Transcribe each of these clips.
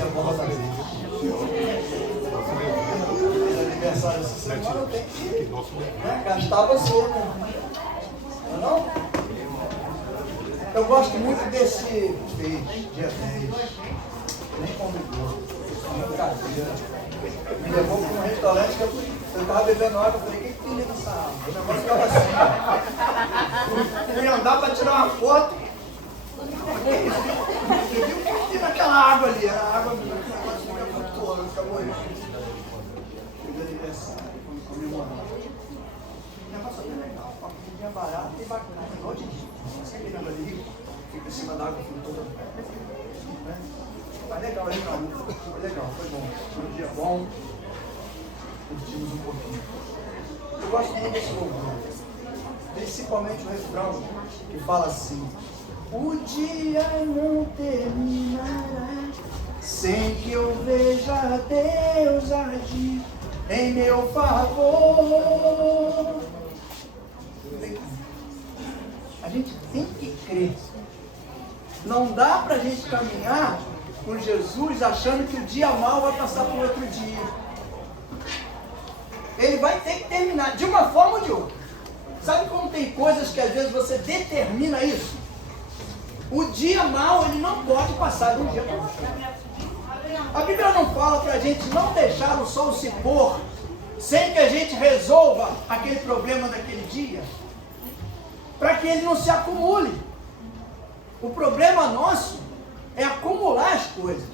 você a bola da vez. Aniversário essa semana eu tenho que gastar você, né? Não? Eu gosto muito desse dia 10. Nem convidou. Me levou para um restaurante que eu estava bebendo água. Eu falei, quem liga essa água? O negócio estava assim. Eu ia andar para tirar uma foto. Eu vi o que tinha naquela água ali. Era água minha. O negócio fica flutuando, fica morrendo. Fez aniversário, comemorando. O negócio é legal. Uma comidinha barata e bacana. Igual de rico. Sabe aquele negócio de rico? Fica em cima da água flutuando. Mas legal, legal. Foi legal, foi bom. Foi um dia bom. Curtimos um pouquinho. Eu gosto muito desse louvor. Principalmente o refrão que fala assim: o dia não terminará sem que eu veja Deus agir em meu favor. A gente tem que crer. Não dá pra gente caminhar com Jesus achando que o dia mau vai passar por outro dia. Ele vai ter que terminar de uma forma ou de outra. Sabe como tem coisas que às vezes você determina isso? O dia mau ele não pode passar de um dia para o outro. A Bíblia não fala para a gente não deixar o sol se pôr sem que a gente resolva aquele problema daquele dia, para que ele não se acumule. O problema nosso é acumular as coisas.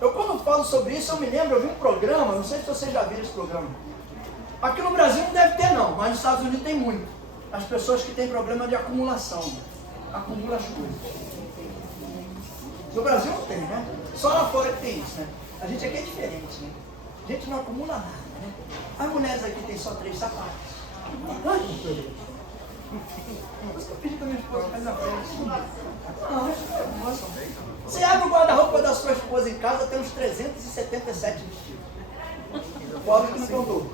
Eu quando falo sobre isso, eu me lembro, eu vi um programa, não sei se vocês já viram esse programa. Aqui no Brasil não deve ter não, mas nos Estados Unidos tem muito. As pessoas que têm problema de acumulação, acumulam as coisas. No Brasil não tem, né? Só lá fora que tem isso, né? A gente aqui é diferente, né? A gente não acumula nada, né? As mulheres aqui têm só 3 sapatos. Por isso que eu pedi para minha esposa fazer na frente. Não, você abre o guarda-roupa da sua esposa em casa, tem uns 377 vestidos. Pobre que não contou.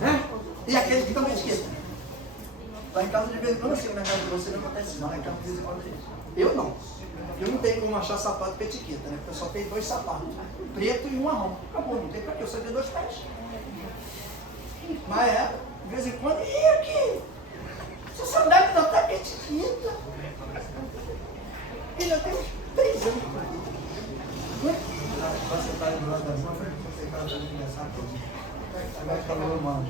Né? E aqueles que estão na esquerda. Lá em casa de vez em quando, assim, na casa de você não acontece não, lá em casa de vez em quando é isso. Eu não. Eu não tenho como achar sapato para etiqueta, né? Porque eu só tenho 2 sapatos, preto e um marrom. Acabou, não tem para quê, eu só tenho 2 pés. Mas de vez em quando, e aqui? Essa sandália não está com etiqueta. E já tem uns 3 anos. Você está do lado da mão, você está fazendo aniversário todo. Agora está meu irmão.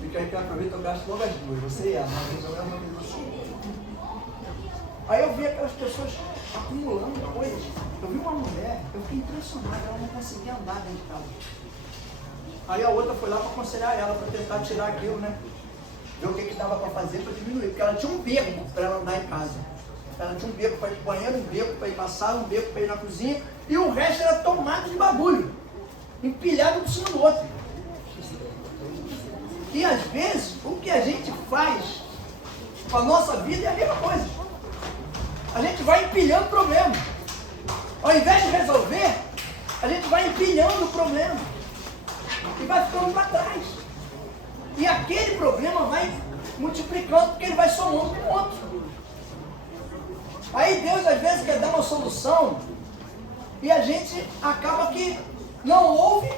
Fica aí que eu aproveito, eu gasto logo as 2. Você e ela, mas eu amo você. Aí eu vi aquelas pessoas acumulando coisas. Eu vi uma mulher, eu fiquei impressionado, ela não conseguia andar dentro de casa. Aí a outra foi lá para aconselhar ela, para tentar tirar aquilo, né? Ver o que dava para fazer para diminuir, porque ela tinha um beco para ela andar em casa. Ela tinha um beco para ir para o banheiro, um beco para ir na sala, um beco para ir na cozinha, e o resto era tomado de bagulho, empilhado um em cima do outro. E às vezes, o que a gente faz com a nossa vida é a mesma coisa. A gente vai empilhando o problema. Ao invés de resolver, a gente vai empilhando o problema. E vai ficando para trás. E aquele problema vai multiplicando, porque ele vai somando com o outro. Aí Deus às vezes quer dar uma solução e a gente acaba que não ouve,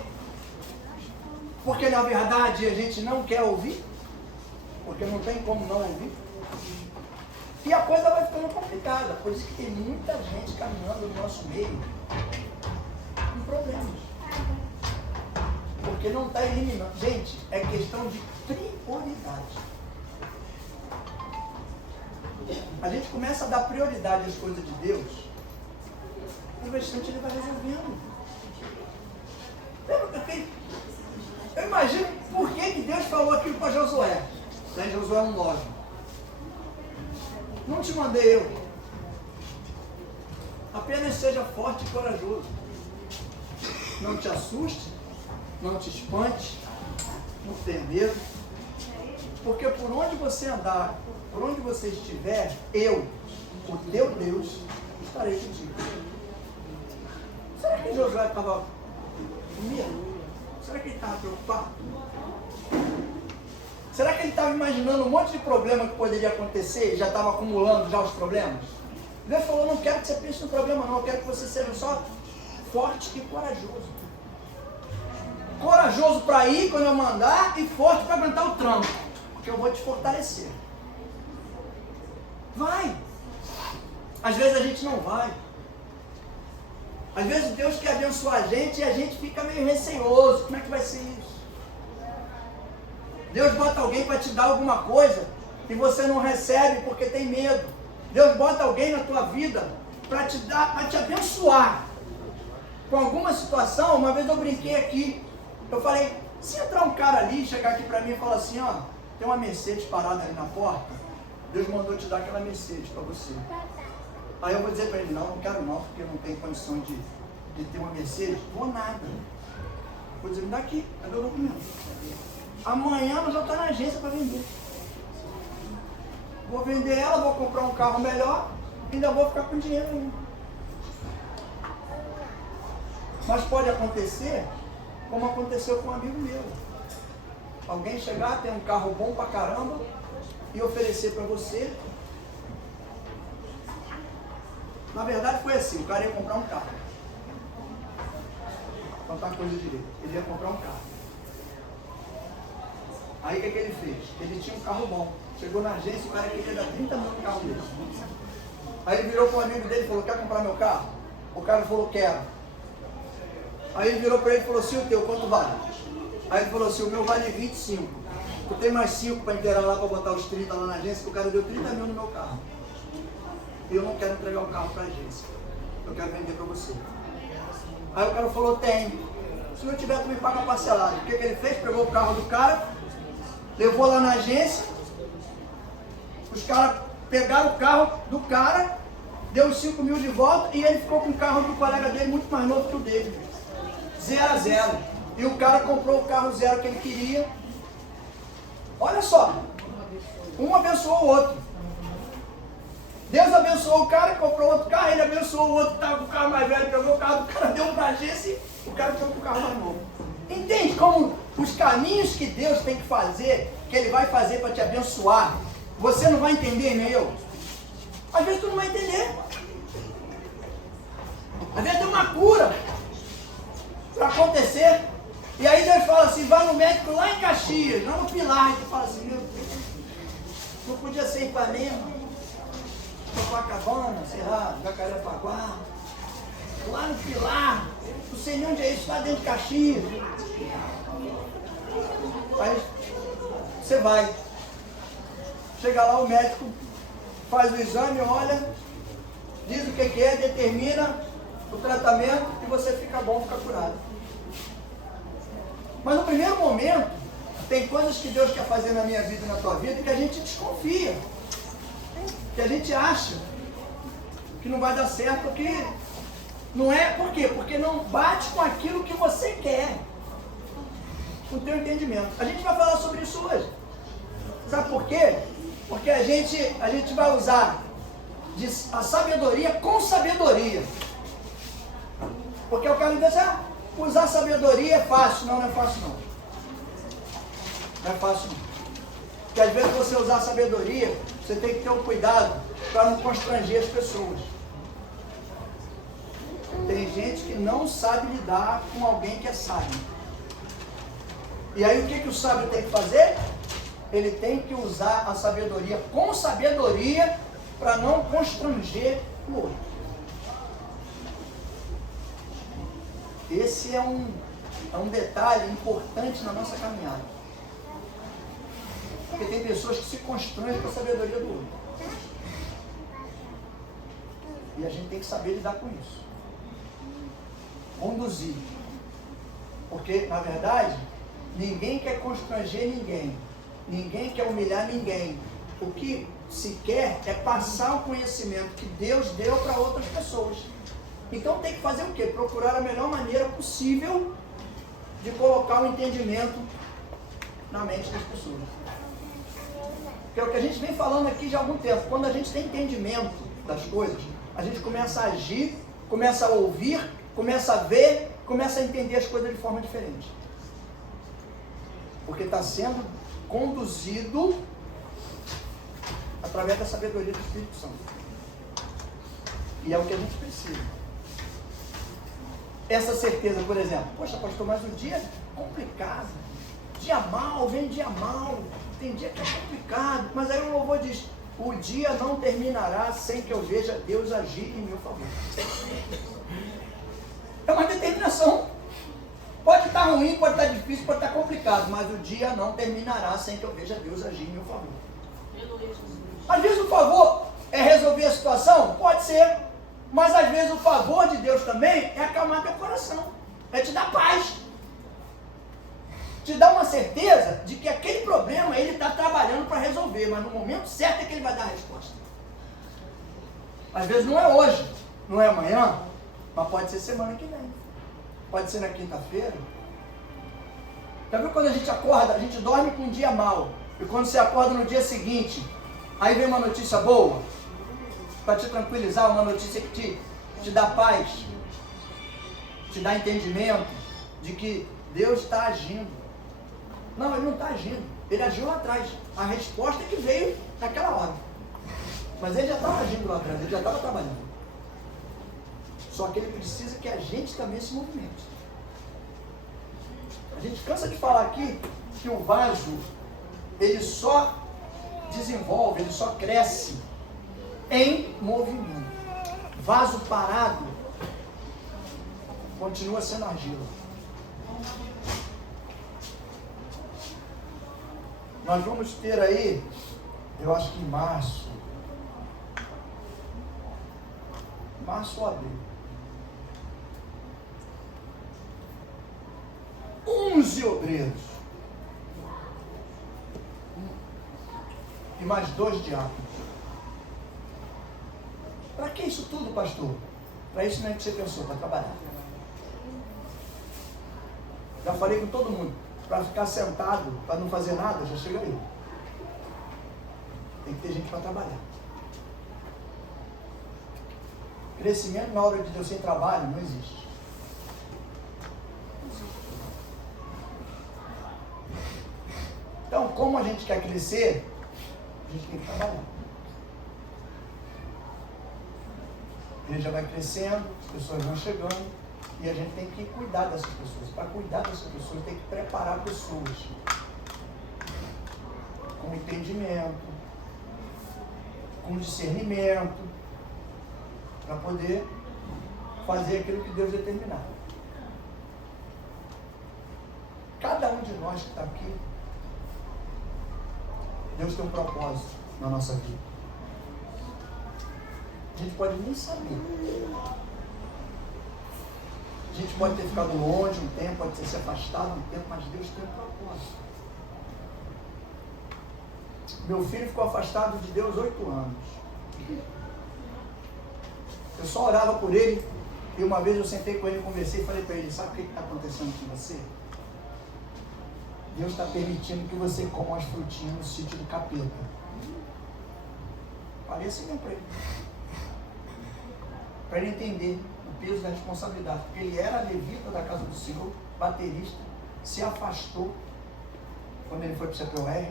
porque na verdade a gente não quer ouvir, porque não tem como não ouvir. E a coisa vai ficando complicada, por isso que tem muita gente caminhando no nosso meio com problemas. Porque não está eliminando. Gente, é questão de prioridade. A gente começa a dar prioridade às coisas de Deus, o restante ele vai resolvendo. Eu imagino por que Deus falou aquilo para Josué. Lá em Josué 1:9. Não te mandei eu. Apenas seja forte e corajoso. Não te assuste, não te espante, não tenha medo. Porque por onde você andar, por onde você estiver, eu, o teu Deus, estarei contigo. Será que Josué estava com medo? Será que ele estava preocupado? Será que ele estava imaginando um monte de problema que poderia acontecer e já estava acumulando já os problemas? Deus falou, não quero que você pense no problema não, eu quero que você seja só forte e corajoso. Corajoso para ir quando eu mandar e forte para aguentar o tranco, porque eu vou te fortalecer. Vai. Às vezes a gente não vai. Às vezes Deus quer abençoar a gente e a gente fica meio receoso. Como é que vai ser isso? Deus bota alguém para te dar alguma coisa e você não recebe porque tem medo. Deus bota alguém na tua vida para te dar, para te abençoar com alguma situação. Uma vez eu brinquei aqui, eu falei, se entrar um cara ali, chegar aqui para mim e falar assim, ó, tem uma Mercedes parada ali na porta, Deus mandou te dar aquela Mercedes para você. Aí eu vou dizer para ele, não quero não, porque eu não tenho condição de ter uma Mercedes, vou nada. Vou dizer, me dá aqui, cadê o documento? Amanhã nós já está na agência para vender. Vou vender ela, vou comprar um carro melhor, e ainda vou ficar com dinheiro ainda. Mas pode acontecer, como aconteceu com um amigo meu. Alguém chegar, ter um carro bom pra caramba, e oferecer para você. Na verdade foi assim, o cara ia comprar um carro. Contar a coisa direito. Ele ia comprar um carro. Aí o que ele fez? Ele tinha um carro bom. Chegou na agência, o cara queria dar 30 mil no carro dele. Aí ele virou para um amigo dele e falou, quer comprar meu carro? O cara falou, quero. Aí ele virou para ele e falou, se o teu, quanto vale? Aí ele falou assim, o meu vale 25. Tu tem mais 5 para inteirar lá, para botar os 30 lá na agência, que o cara deu 30 mil no meu carro. E eu não quero entregar o carro para a agência. Eu quero vender para você. Aí o cara falou, tem. Se não tiver, tu me paga parcelado. O que ele fez? Pegou o carro do cara, levou lá na agência, os caras pegaram o carro do cara, deu os 5 mil de volta e ele ficou com o carro do colega dele muito mais novo que o dele. 0-0. E o cara comprou o carro 0 que ele queria. Olha só, um abençoou o outro. Deus abençoou o cara, comprou outro carro, ele abençoou o outro que estava com o carro mais velho, pegou o carro do cara, deu para a agência e o cara ficou com o carro mais novo. Entende como os caminhos que Deus tem que fazer, que Ele vai fazer para te abençoar, você não vai entender, nem eu. Às vezes tu não vai entender. Às vezes tem uma cura para acontecer. E aí Deus fala assim, vai no médico lá em Caxias, não no Pilar. E tu fala assim, meu Deus, não podia ser Ipanema, Copacabana, Cerrado, Jacarepaguá, lá no Pilar, não sei nem onde é isso, lá dentro de Caxias. Aí você vai. Chega lá, o médico faz o exame, olha, diz o que é, determina o tratamento e você fica bom, fica curado. Mas no primeiro momento, tem coisas que Deus quer fazer na minha vida e na tua vida que a gente desconfia, que a gente acha que não vai dar certo, porque não é, por quê? Porque não bate com aquilo que você quer, com o teu entendimento. A gente vai falar sobre isso hoje. Sabe por quê? Porque a gente vai usar a sabedoria com sabedoria. Porque o cara diz assim, usar sabedoria é fácil. Não, não é fácil não. Não é fácil não. Porque às vezes você usar sabedoria, você tem que ter um cuidado para não constranger as pessoas. Tem gente que não sabe lidar com alguém que é sábio. E aí o que o sábio tem que fazer? Ele tem que usar a sabedoria com sabedoria para não constranger o outro. Esse é um detalhe importante na nossa caminhada. Porque tem pessoas que se constrangem com a sabedoria do outro. E a gente tem que saber lidar com isso. Conduzir. Porque, na verdade, ninguém quer constranger ninguém. Ninguém quer humilhar ninguém. O que se quer é passar o conhecimento que Deus deu para outras pessoas. Então tem que fazer o quê? Procurar a melhor maneira possível de colocar o entendimento na mente das pessoas. Que é o que a gente vem falando aqui já há algum tempo. Quando a gente tem entendimento das coisas, a gente começa a agir, começa a ouvir, começa a ver, começa a entender as coisas de forma diferente. Porque está sendo conduzido através da sabedoria do Espírito Santo. E é o que a gente precisa. essa certeza, por exemplo. Poxa, pastor, mas o dia é complicado. Dia mal, vem dia mal. Tem dia que é complicado. Mas aí o louvor diz, o dia não terminará sem que eu veja Deus agir em meu favor. É uma determinação. Pode estar ruim, pode estar difícil, pode estar complicado, mas o dia não terminará sem que eu veja Deus agir em meu favor. Às vezes o favor é resolver a situação? Pode ser. Mas às vezes o favor de Deus também é acalmar teu coração. É te dar paz. Te dar uma certeza de que aquele problema ele está trabalhando para resolver, mas no momento certo é que ele vai dar a resposta. Às vezes não é hoje, não é amanhã, mas pode ser semana que vem. Pode ser na quinta-feira. Já viu quando a gente acorda, a gente dorme com um dia mal, e quando você acorda no dia seguinte, aí vem uma notícia boa, para te tranquilizar, uma notícia que te dá paz, te dá entendimento de que Deus está agindo. Não, ele não está agindo, ele agiu lá atrás. A resposta é que veio naquela hora. Mas ele já estava agindo lá atrás, ele já estava trabalhando. Só que ele precisa que a gente também se movimente. A gente cansa de falar aqui que o vaso, ele só desenvolve, ele só cresce em movimento. Vaso parado continua sendo argila. Nós vamos ter aí, eu acho que em março ou abril, 11 obreiros e mais 2 diáconos. Para que isso tudo, pastor? Para isso não é que você pensou, para trabalhar. Já falei com todo mundo, para ficar sentado, para não fazer nada, já chega aí. Tem que ter gente para trabalhar. Crescimento na obra de Deus sem trabalho não existe. Então, como a gente quer crescer, a gente tem que trabalhar. A igreja vai crescendo, as pessoas vão chegando, e a gente tem que cuidar dessas pessoas. Para cuidar dessas pessoas, tem que preparar pessoas com entendimento, com discernimento, para poder fazer aquilo que Deus determinar. Cada um de nós que está aqui, Deus tem um propósito na nossa vida. A gente pode nem saber. A gente pode ter ficado longe um tempo, pode ter se afastado um tempo, mas Deus tem um propósito. Meu filho ficou afastado de Deus 8 anos. Eu só orava por ele, e uma vez eu sentei com ele, conversei e falei para ele, sabe o que está acontecendo com você? Deus está permitindo que você coma as frutinhas no sítio do capeta. Falei assim mesmo para ele. Para ele entender o peso da responsabilidade. Porque ele era levita da casa do Senhor, baterista, se afastou quando ele foi para o CPOR.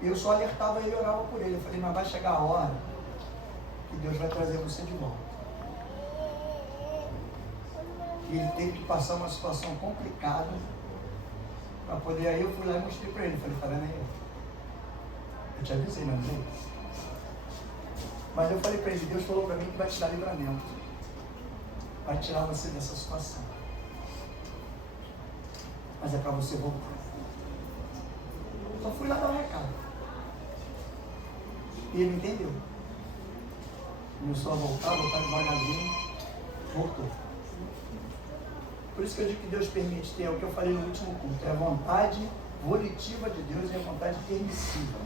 E eu só alertava ele e orava por ele. Eu falei, mas vai chegar a hora que Deus vai trazer você de volta. E ele teve que passar uma situação complicada para poder. Aí eu fui lá e mostrei para ele. Falei, tá vendo aí? Eu te avisei, não avisei? Mas eu falei para ele, Deus falou para mim que vai te dar livramento. Vai tirar você dessa situação. Mas é para você voltar. Só fui lá dar um recado. E ele entendeu. Começou a voltar devagarzinho, voltou. Por isso que eu digo que Deus permite ter, é o que eu falei no último culto, é a vontade volitiva de Deus e a vontade permissiva.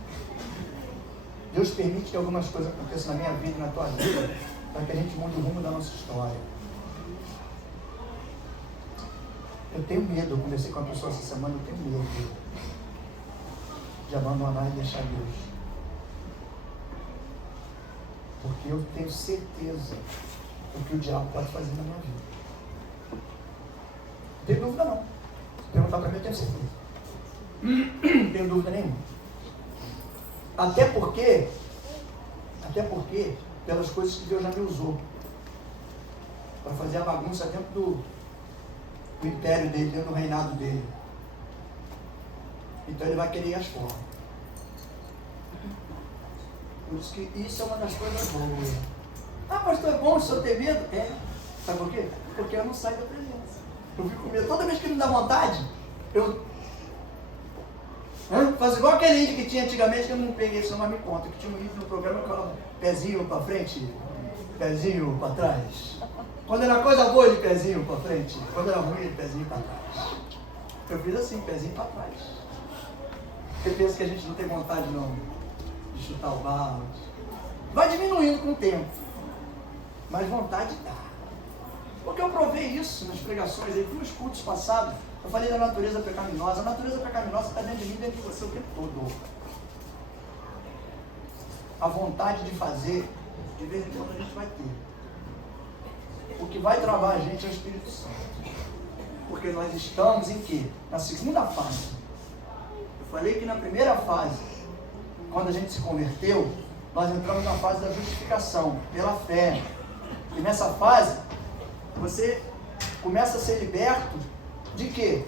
Deus permite que algumas coisas aconteçam na minha vida e na tua vida, para que a gente mude o rumo da nossa história. Eu tenho medo, eu conversei com uma pessoa essa semana, eu tenho medo de abandonar e deixar Deus. Porque eu tenho certeza do que o diabo pode fazer na minha vida. Não tenho dúvida não. Se perguntar para mim, eu tenho certeza. Não tenho dúvida nenhuma. Até porque, pelas coisas que Deus já me usou. para fazer a bagunça dentro do império dele, dentro do reinado dele. Então ele vai querer as formas. Por isso que isso é uma das coisas boas. Ah, pastor, é bom o senhor ter medo? É. Sabe por quê? Porque eu não saio da presença. Eu fico com medo. Toda vez que me dá vontade, eu faço igual aquele índio que tinha antigamente, que eu não peguei isso, mas me conta, que tinha um índio no programa que falava pezinho para frente, pezinho para trás. Quando era coisa boa, ele pezinho para frente. Quando era ruim, ele pezinho para trás. Eu fiz assim, pezinho para trás. Você pensa que a gente não tem vontade não de chutar o balde? Vai diminuindo com o tempo. Mas vontade dá. Porque eu provei isso nas pregações aí, nos cultos passados. Eu falei da natureza pecaminosa. A natureza pecaminosa está dentro de mim, dentro de você o tempo todo. A vontade de fazer, de vez em quando a gente vai ter. O que vai travar a gente é o Espírito Santo. Porque nós estamos em quê? Na segunda fase. Eu falei que na primeira fase, quando a gente se converteu, nós entramos na fase da justificação, pela fé. E nessa fase, você começa a ser liberto de quê?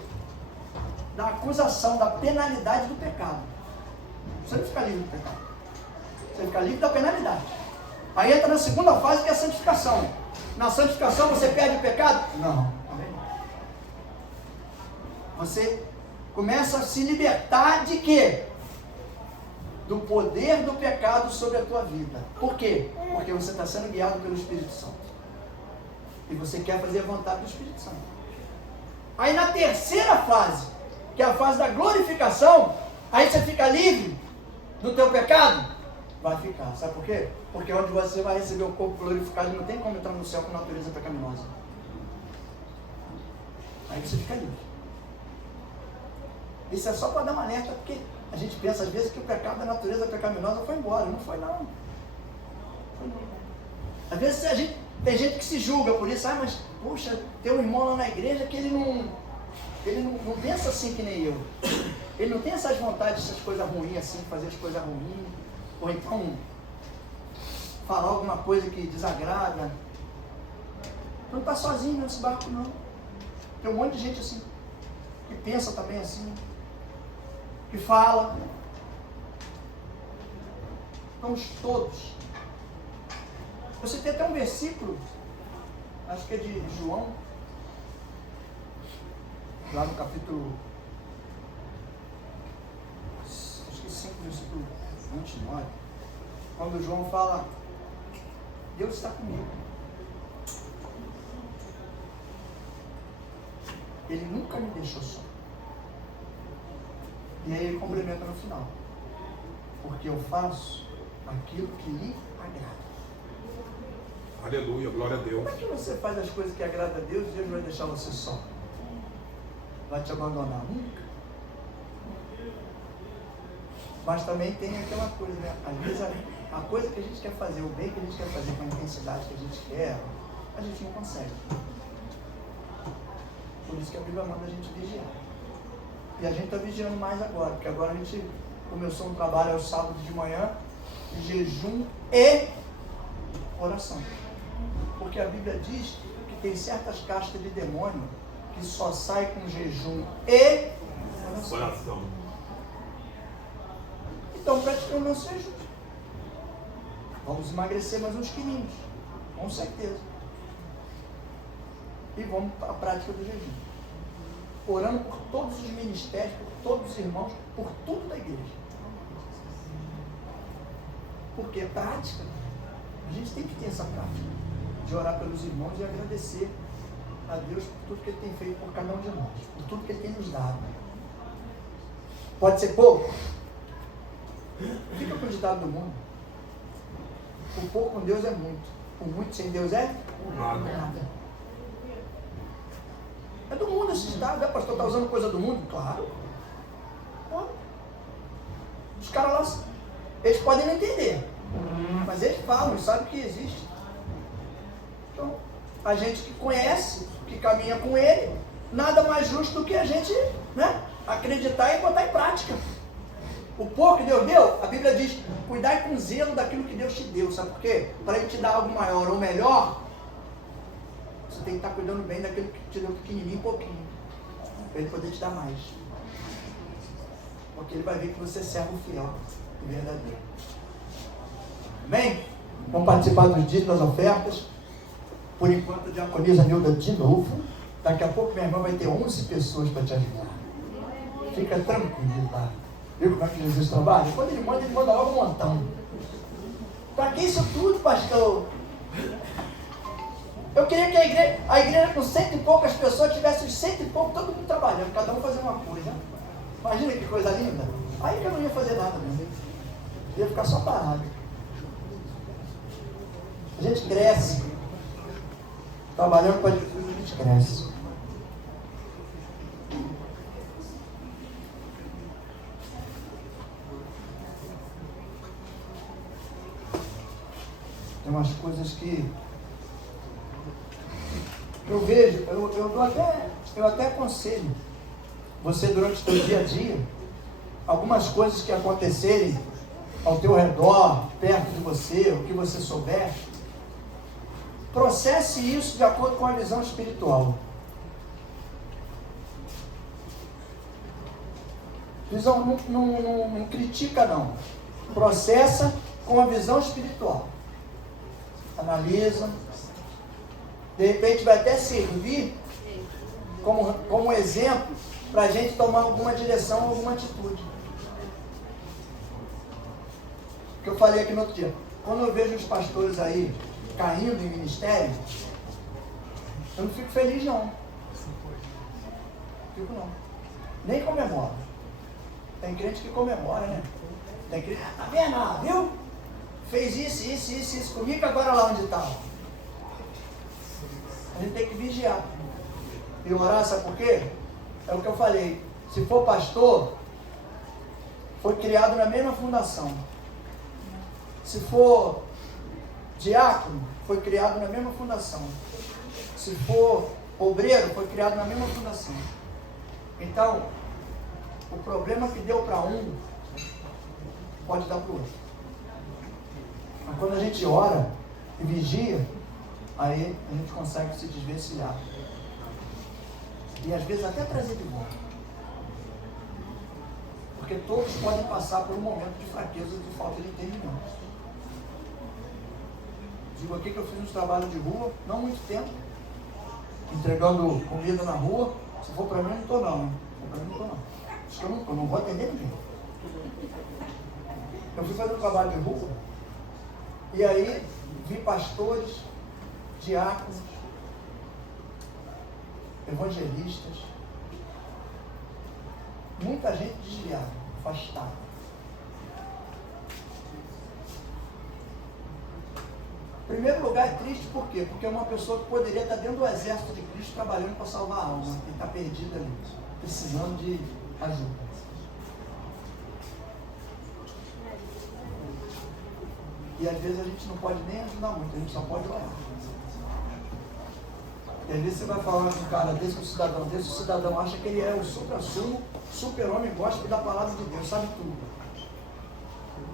Da acusação, da penalidade do pecado. Você não fica livre do pecado. Você fica livre da penalidade. Aí entra na segunda fase, que é a santificação. Na santificação você perde o pecado? Não. Você começa a se libertar de quê? Do poder do pecado sobre a tua vida. Por quê? Porque você está sendo guiado pelo Espírito Santo. E você quer fazer a vontade do Espírito Santo. Aí na terceira fase, que é a fase da glorificação, aí você fica livre do teu pecado? Vai ficar. Sabe por quê? Porque onde você vai receber o corpo glorificado, não tem como entrar no céu com natureza pecaminosa. Aí você fica livre. Isso é só para dar uma alerta, porque a gente pensa às vezes que o pecado da natureza pecaminosa foi embora. Não foi não. Às vezes tem gente que se julga por isso. Ah, mas, poxa, tem um irmão lá na igreja que ele não pensa assim que nem eu. Ele não tem essas vontades, essas coisas ruins assim, fazer as coisas ruins. Ou então, falar alguma coisa que desagrada. Não está sozinho nesse barco não. Tem um monte de gente assim, que pensa também assim, que fala. Estamos todos. Eu citei até um versículo, acho que é de João, lá no capítulo, acho que 5, versículo 29, quando João fala, Deus está comigo. Ele nunca me deixou só. E aí ele complementa no final. Porque eu faço aquilo que lhe agrada. Aleluia, glória a Deus. Como é que você faz as coisas que agradam a Deus e Deus vai deixar você só? Vai te abandonar? Nunca. Mas também tem aquela coisa, né? Às vezes a coisa que a gente quer fazer, o bem que a gente quer fazer com a intensidade que a gente quer, a gente não consegue. Por isso que a Bíblia manda a gente vigiar. E a gente está vigiando mais agora, porque agora a gente começou um trabalho aos sábados de manhã, de jejum e oração. Porque a Bíblia diz que tem certas castas de demônio que só saem com jejum e oração. Então praticamos o nosso jejum. Vamos emagrecer mais uns quilinhos, com certeza. E vamos para a prática do jejum. Orando por todos os ministérios, por todos os irmãos, por tudo da igreja. Porque é prática. A gente tem que ter essa prática de orar pelos irmãos e agradecer a Deus por tudo que Ele tem feito por cada um de nós, por tudo que Ele tem nos dado. Pode ser pouco? Fica com o ditado do mundo. O pouco com Deus é muito. O muito sem Deus é? Nada. É do mundo esse ditado. O pastor está usando coisa do mundo? Claro. Os caras lá, eles podem não entender. Mas eles falam, eles sabem que existe. Então, a gente que conhece, que caminha com Ele, nada mais justo do que a gente, né, acreditar e botar em prática. O pouco que Deus deu, a Bíblia diz, cuidai com zelo daquilo que Deus te deu. Sabe por quê? Para Ele te dar algo maior ou melhor, Você tem que estar cuidando bem daquilo que te deu pequenininho, pouquinho, para ele poder te dar mais. Porque ele vai ver que você é servo fiel e verdadeiro. Amém? Vamos participar dos dias das ofertas. Por enquanto, a diaconisa Nilda de novo. Daqui a pouco minha irmã vai ter 11 pessoas para te ajudar. Fica tranquilo, tá? Viu como é que Jesus trabalha? Quando ele manda logo um montão. Para que isso tudo, pastor? Eu queria que a igreja com 100 e poucas pessoas tivesse os 100 e poucos, todo mundo trabalhando, cada um fazendo uma coisa. Imagina que coisa linda. Aí que eu não ia fazer nada mesmo. Eu ia ficar só parado. A gente cresce. Trabalhando para Jesus, a gente cresce. Tem umas coisas que eu vejo, eu até aconselho você durante o seu dia a dia, algumas coisas que acontecerem ao teu redor, perto de você, o que você souber, processe isso de acordo com a visão espiritual. Visão não critica não, processa com a visão espiritual. Analisa, de repente vai até servir como exemplo para a gente tomar alguma direção, alguma atitude. O que eu falei aqui no outro dia, quando eu vejo os pastores aí caindo em ministério, eu não fico feliz não. Fico não. Nem comemoro. Tem crente que comemora, né? Tem crente, tá vendo lá, viu? Fez isso comigo, agora lá onde está. A gente tem que vigiar. E orar, sabe por quê? É o que eu falei. Se for pastor, foi criado na mesma fundação. Se for diácono, foi criado na mesma fundação. Se for obreiro, foi criado na mesma fundação. Então, o problema que deu para um, pode dar para o outro. Mas quando a gente ora e vigia, aí a gente consegue se desvencilhar. E às vezes até trazer de volta. Porque todos podem passar por um momento de fraqueza, de falta de entendimento. Digo aqui que eu fiz uns trabalhos de rua, não muito tempo, entregando comida na rua. Se for para mim, eu não estou não. Acho que eu não vou atender ninguém. Eu fui fazer um trabalho de rua, e aí vi pastores, diáconos, evangelistas, muita gente desviada, afastada. Em primeiro lugar, é triste, por quê? Porque é uma pessoa que poderia estar dentro do exército de Cristo trabalhando para salvar a alma, e está perdida ali, precisando de ajuda. E às vezes a gente não pode nem ajudar muito, a gente só pode orar. E às vezes você vai falar com um cara desse, um cidadão desse, o cidadão acha que ele é o supra-sumo, super-homem, gosta da palavra de Deus, sabe tudo.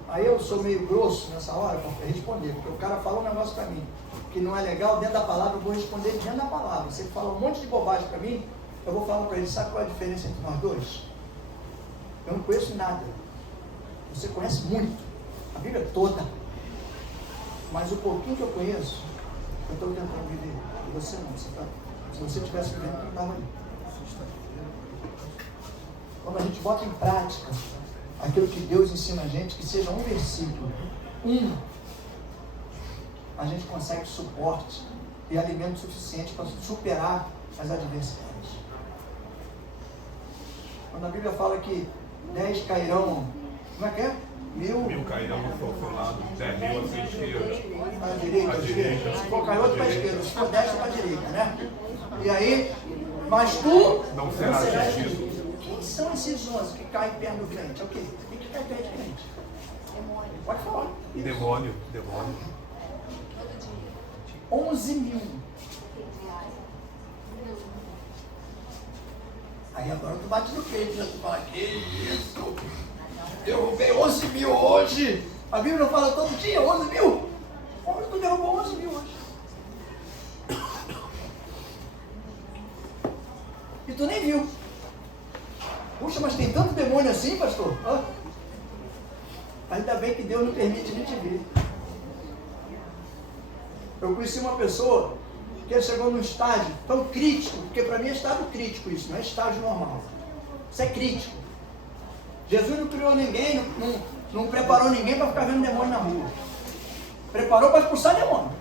Aí eu sou meio grosso nessa hora para responder, porque o cara fala um negócio para mim que não é legal, dentro da palavra eu vou responder dentro da palavra. Você fala um monte de bobagem para mim, eu vou falar para ele, sabe qual é a diferença entre nós dois? Eu não conheço nada. Você conhece muito, a Bíblia toda. Mas o pouquinho que eu conheço, eu estou tentando viver. E você não, você tá, se você estivesse vivendo, não estava ali. Quando a gente bota em prática aquilo que Deus ensina a gente, que seja um versículo, a gente consegue suporte e alimento suficiente para superar as adversidades. Quando a Bíblia fala que 10 cairão, como é que é? Mil cairão no seu lado, 10 mil à sua esquerda. À direita. Se for canhoto, para a esquerda. Se for destra, para a direita, né? E aí, mas tu não será atingido. Quem são esses 11 que caem perto do crente? É o quê? Tem que cair perto do crente. Demônio. Pode falar. Demônio. 11 mil. Aí agora tu bate no peito, né? Tu fala, que isso? Derrubei 11 mil hoje. A Bíblia não fala todo dia, 11 mil. Como tu derrubou 11 mil hoje? tu nem viu. Puxa, mas tem tanto demônio assim, pastor? Ó. Ainda bem que Deus não permite a gente ver. Eu conheci uma pessoa que ele chegou num estágio tão crítico, porque para mim é estado crítico isso, não é estágio normal. Isso é crítico. Jesus não criou ninguém, não preparou ninguém para ficar vendo demônio na rua. Preparou para expulsar demônio.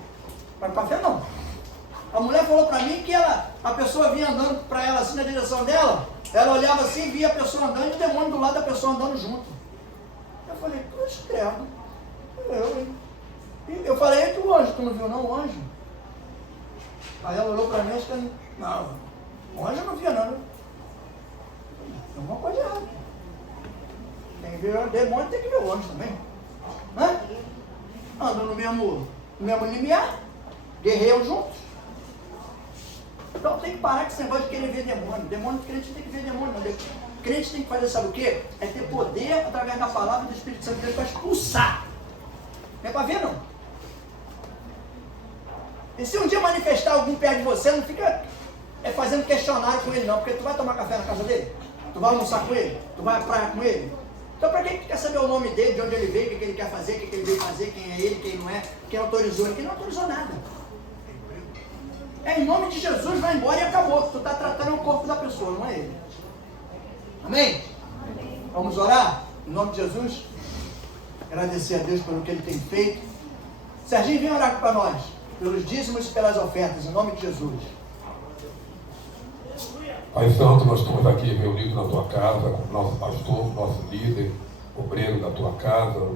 Para café não. A mulher falou para mim que a pessoa vinha andando para ela assim na direção dela, ela olhava assim, via a pessoa andando e o demônio do lado da pessoa andando junto. Eu falei, cruz credo. Eu falei, e o anjo, tu não viu não o anjo? Aí ela olhou para mim, acho que não, o anjo eu não via não. Tem alguma coisa errada. Tem que ver o demônio, tem que ver o anjo também. Hã? Andam no mesmo limiar, guerreiam juntos. Então tem que parar com esse negócio de querer ver demônio. Demônio de crente tem que ver demônio. Crente tem que fazer, sabe o quê? É ter poder através da palavra do Espírito Santo dele para expulsar. Não é para ver não. E se um dia manifestar algum perto de você, não fica fazendo questionário com ele não, porque tu vai tomar café na casa dele? Tu vai almoçar com ele? Tu vai à praia com ele? Então para que tu quer saber o nome dele, de onde ele veio, o que ele quer fazer, o que ele veio fazer, quem é ele, quem não é, quem autorizou ele? Quem não autorizou nada. É em nome de Jesus, vai embora e acabou. Tu está tratando o corpo da pessoa, não é ele. Amém? Vamos orar? Em nome de Jesus? Agradecer a Deus pelo que ele tem feito. Serginho, vem orar aqui para nós. Pelos dízimos e pelas ofertas, em nome de Jesus. Pai Santo, nós estamos aqui reunidos na tua casa, com o nosso pastor, nosso líder, obreiro da tua casa, o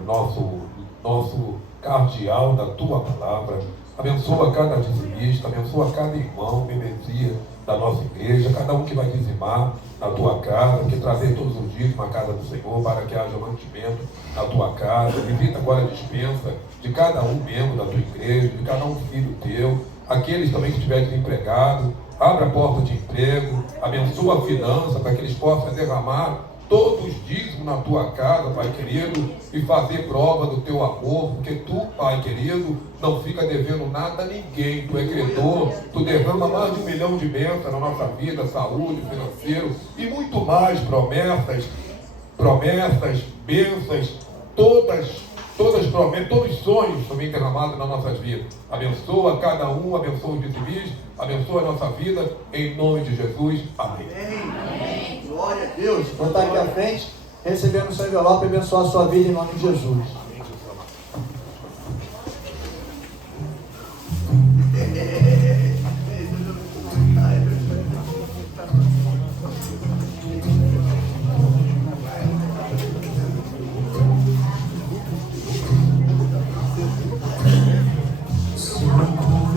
nosso cardeal da tua palavra. Abençoa cada dizimista, abençoa cada irmão, membresia da nossa igreja, cada um que vai dizimar na tua casa, que trazer todos os dias na casa do Senhor, para que haja mantimento na tua casa. Visita agora a dispensa de cada um membro da tua igreja, de cada um filho teu, aqueles também que estiverem desempregados, abre a porta de emprego, abençoa a finança para que eles possam derramar todos os dízimos na tua casa, Pai querido, e fazer prova do teu amor, porque tu, Pai querido, não fica devendo nada a ninguém, tu é credor, tu derrama mais de 1 milhão de bênçãos na nossa vida, saúde, financeiro, e muito mais, promessas, bênçãos, todas promessas, todos os sonhos também derramados nas nossas vidas. Abençoa cada um, abençoa os dizimistas, abençoa a nossa vida, em nome de Jesus. Amém. Amém. Glória a Deus. Vou estar aqui à frente, recebendo o seu envelope e abençoar a sua vida em nome de Jesus.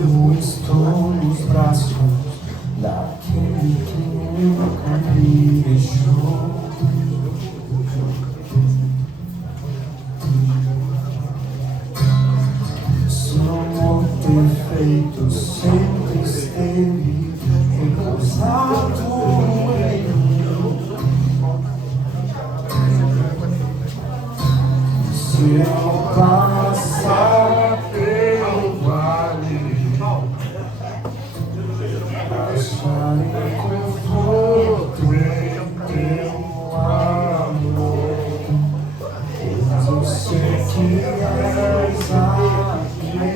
Eu estou nos braços daquele que nunca me deixou. Seu amor perfeito sempre esteve repousado em mim. Se eu passar pelo vale, acharei conforto em teu amor. Eu sei que és aquele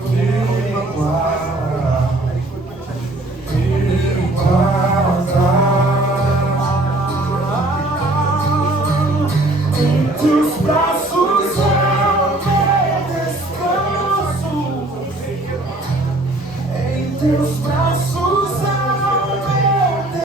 que me guarda, me guarda. Em teus braços